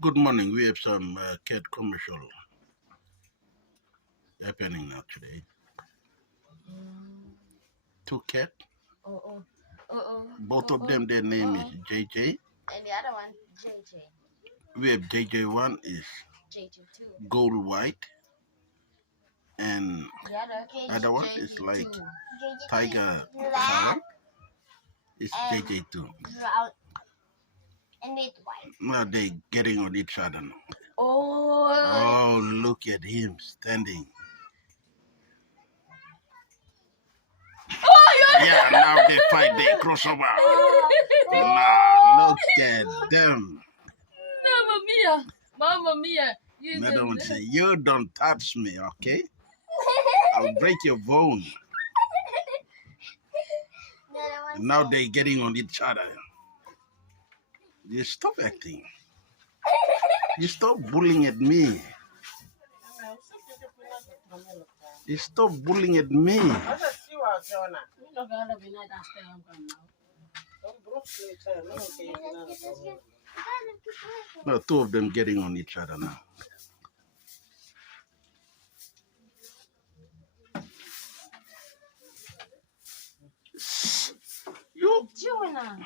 Good morning. We have some cat commercial happening now today. Two cat. Both of them, their name is JJ. And the other one, JJ. We have JJ1 is JJ2. gold white, and The other one is like tiger color. It's JJ2. And it's white. Now they getting on each other now. Oh, Oh, look at him standing. Yeah, now they fight, they cross over. Nah, look at them. Mamma Mia. Another one say, you don't touch me, okay? I'll break your bone. And now they getting on each other. You stop acting. You stop bullying at me. You stop bullying at me. No, two of them getting on each other now. You. Jonah.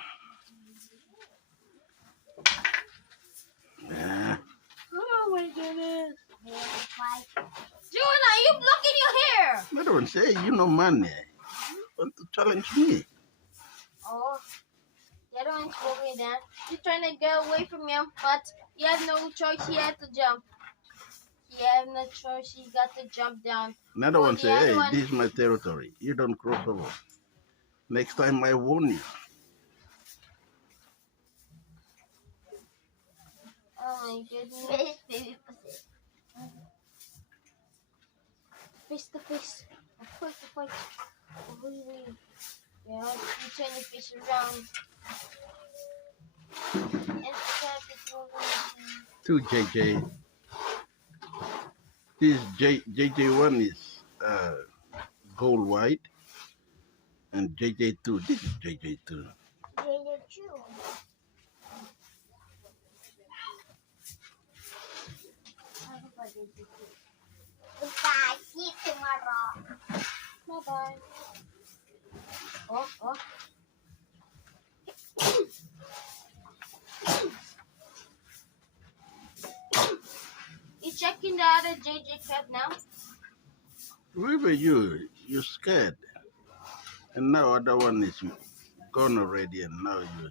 Yeah. Oh my goodness. Jonah, you blocking your hair. Another one say, you know money. Want to challenge me? Oh, the other one spoke me then. You're trying to get away from him, but he had no choice. He had to jump. He had no choice. He got to jump down. Another one say, hey, this is my territory. You don't cross over. Next time I warn you. Oh my goodness, baby pussy. Face to face. Fight to fight. Yeah, you turn your face around. Two JJ. This JJ1 is gold white, and JJ2. This is JJ2. JJ2. Goodbye. See you tomorrow. Bye-bye. Oh. You checking the other JJ cat now? Where were you? You're scared. And now other one is gone already, and now you